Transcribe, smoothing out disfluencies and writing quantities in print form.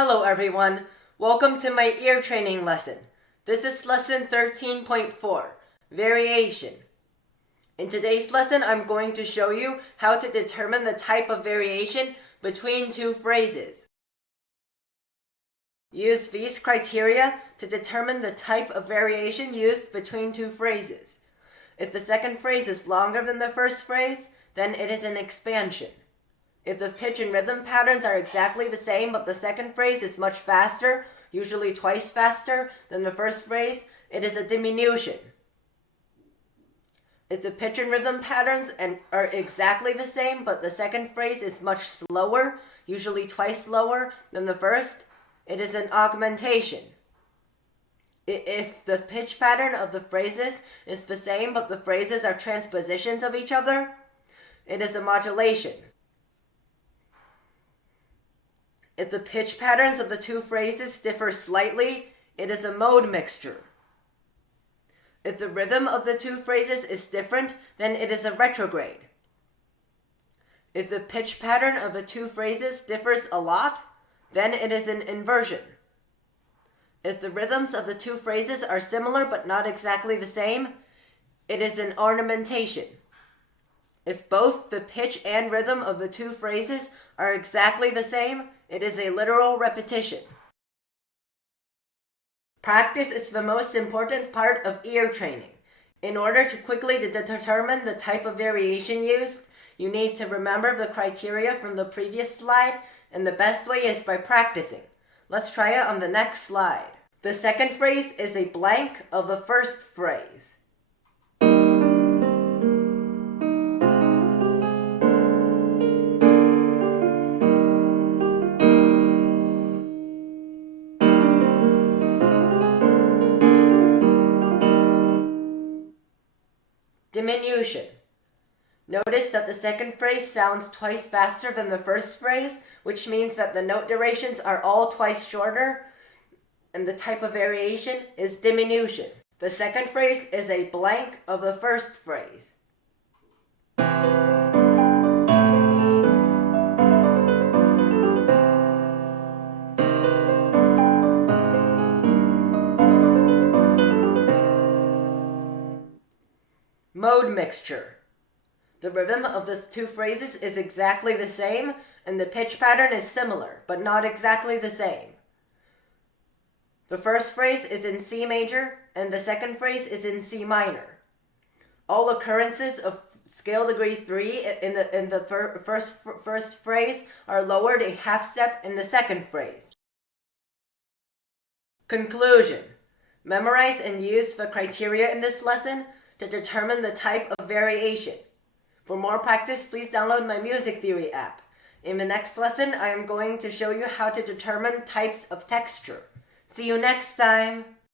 Hello everyone, welcome to my ear training lesson. This is lesson 13.4, Variation. In today's lesson, I'm going to show you how to determine the type of variation between two phrases. Use these criteria to determine the type of variation used between two phrases. If the second phrase is longer than the first phrase, then it is an expansion. If the pitch and rhythm patterns are exactly the same but the second phrase is much faster, usually twice faster than the first phrase, it is a diminution. If the pitch and rhythm patterns are exactly the same but the second phrase is much slower, usually twice slower than the first, it is an augmentation. If the pitch pattern of the phrases is the same but the phrases are transpositions of each other, it is a modulation. If the pitch patterns of the two phrases differ slightly, it is a mode mixture. If the rhythm of the two phrases is different, then it is a retrograde. If the pitch pattern of the two phrases differs a lot, then it is an inversion. If the rhythms of the two phrases are similar but not exactly the same, it is an ornamentation. If both the pitch and rhythm of the two phrases are exactly the same, it is a literal repetition. Practice is the most important part of ear training. In order to quickly determine the type of variation used, you need to remember the criteria from the previous slide, and the best way is by practicing. Let's try it on the next slide. The second phrase is a blank of the first phrase. Diminution. Notice that the second phrase sounds twice faster than the first phrase, which means that the note durations are all twice shorter, and the type of variation is diminution. The second phrase is a blank of the first phrase. Mode mixture. The rhythm of the two phrases is exactly the same, and the pitch pattern is similar, but not exactly the same. The first phrase is in C major, and the second phrase is in C minor. All occurrences of scale degree 3 in the first phrase are lowered a half step in the second phrase. Conclusion. Memorize and use the criteria in this lesson to determine the type of variation. For more practice, please download my music theory app. In the next lesson, I am going to show you how to determine types of texture. See you next time!